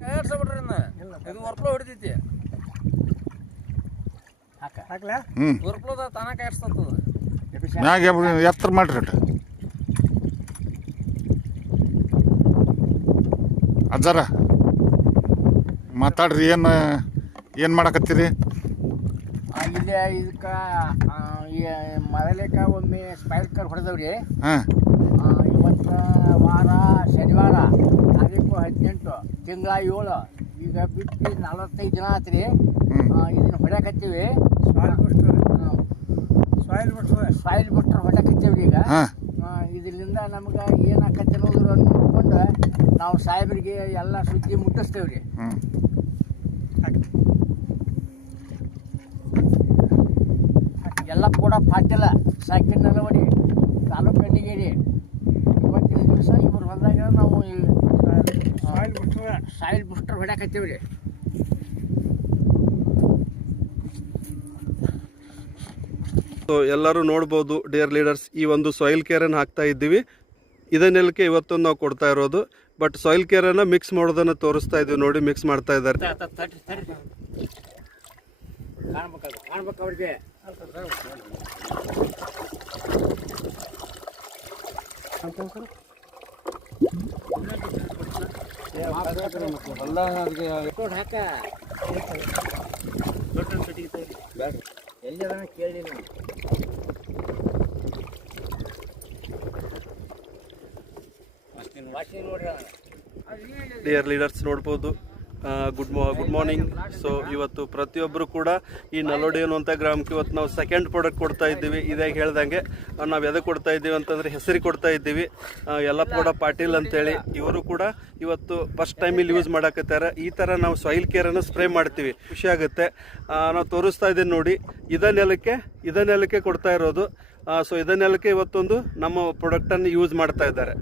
ಇದು ವರ್ಪ್ಲೋ ಹೊಡಿತೈತಿ ವರ್ಪ್ಲೋದ ತಾನ ಕಾಯಿಸ್ತದ ಮ್ಯಾಗ ಎತ್ತರ ಮಾಡ್ರಿ ಅಜ್ಜಾರ ಮಾತಾಡ್ರಿ ಏನು ಮಾಡಕತ್ತೀರಿ? ಇಲ್ಲಿ ಇದಕ್ಕೆ ಮೊದಲೇಕ ಒಮ್ಮೆ ಸ್ಪೈಲ್ ಕರ್ ಹೊಡೆದವ್ರಿ. ಇವತ್ತು ವಾರ ಶನಿವಾರ ತಾರೀಕು 18 ತಿಂಗಳ 7 ಈಗ ಬಿಟ್ಟು 45 ದಿನ ಆತ್ರಿ. ಇದನ್ನ ಹೊಡ್ಯಾಕತ್ತೀವಿ. ಸಾಯಿಲ್ ಬುಸ್ಟರ್ ಹೊಡ್ಯಾಕತ್ತೀವ್ರಿ. ಈಗ ಇದರಿಂದ ನಮ್ಗೆ ಏನಾಕತ್ತೆ ಅನ್ನೋದ್ರ ನೋಡ್ಕೊಂಡು ನಾವು ಸಾಹೇಬರಿಗೆ ಎಲ್ಲ ಸುದ್ದಿ ಮುಟ್ಟಿಸ್ತೇವ್ರಿ. ಎಲ್ಲ ಕೂಡ ಪಾಟಿಲ್ಲ ಸಾಕಿನ ನಲವಡಿ ತಾಲೂಕು ಕಣ್ಣಿಗೇರಿ. ಇವತ್ತಿನ ದಿವಸ ಇವ್ರು ಹೊಲದಾಗ ನಾವು ಸಾಯಿಲ್ ಬುಸ್ಟರ್ ಹೊಡ್ಯಾಕತ್ತೀವ್ರಿ. ಸೊ ಎಲ್ಲರೂ ನೋಡ್ಬೋದು ಡಿಯರ್ ಲೀಡರ್ಸ್, ಈ ಒಂದು ಸಾಯಿಲ್ ಕೇರನ್ನು ಹಾಕ್ತಾ ಇದ್ದೀವಿ. ಇದನ್ನೆಲ್ಲಕ್ಕೆ ಇವತ್ತೊಂದು ನಾವು ಕೊಡ್ತಾ ಇರೋದು. ಬಟ್ ಸಾಯಿಲ್ ಕೇರನ್ನು ಮಿಕ್ಸ್ ಮಾಡೋದನ್ನು ತೋರಿಸ್ತಾ ಇದ್ದೀವಿ. ನೋಡಿ ಮಿಕ್ಸ್ ಮಾಡ್ತಾ ಇದ್ದಾರೆ. ಕಾಣ್ಬೇಕು ಅವ್ರಿಗೆ. ಎಲ್ಲಿ ಅದನ್ನ ಕೇಳಿ ಡಿಯರ್ ಲೀಡರ್ಸ್ ನೋಡ್ಬೋದು. Good morning. ಸೊ ಇವತ್ತು ಪ್ರತಿಯೊಬ್ಬರು ಕೂಡ ಈ ನಲೋಡಿ ಅನ್ನುವಂಥ ಗ್ರಾಮಕ್ಕೆ ಇವತ್ತು ನಾವು ಸೆಕೆಂಡ್ ಪ್ರಾಡಕ್ಟ್ ಕೊಡ್ತಾ ಇದ್ದೀವಿ. ಇದಾಗ ಹೇಳ್ದಂಗೆ ನಾವು ಎದಕ್ಕೆ ಕೊಡ್ತಾ ಇದ್ದೀವಿ ಅಂತಂದರೆ ಹೆಸರಿಗೆ ಕೊಡ್ತಾ ಇದ್ದೀವಿ. ಯಲ್ಲಪ್ಪಗೌಡ ಪಾಟೀಲ್ ಅಂತೇಳಿ ಇವರು ಕೂಡ ಇವತ್ತು ಫಸ್ಟ್ ಟೈಮ್ ಇಲ್ಲಿ ಯೂಸ್ ಮಾಡಕತ್ತಾರೆ. ಈ ಥರ ನಾವು ಸಾಯಿಲ್ ಕೇರನ್ನು ಸ್ಪ್ರೇ ಮಾಡ್ತೀವಿ. ಖುಷಿ ಆಗುತ್ತೆ. ನಾವು ತೋರಿಸ್ತಾ ಇದ್ದೀನಿ ನೋಡಿ, ಇದನ್ನೆಲ್ಲಕ್ಕೆ ಕೊಡ್ತಾ ಇರೋದು. ಸೊ ಇದನ್ನೆಲ್ಲಕ್ಕೆ ಇವತ್ತೊಂದು ನಮ್ಮ ಪ್ರಾಡಕ್ಟನ್ನು ಯೂಸ್ ಮಾಡ್ತಾ ಇದ್ದಾರೆ.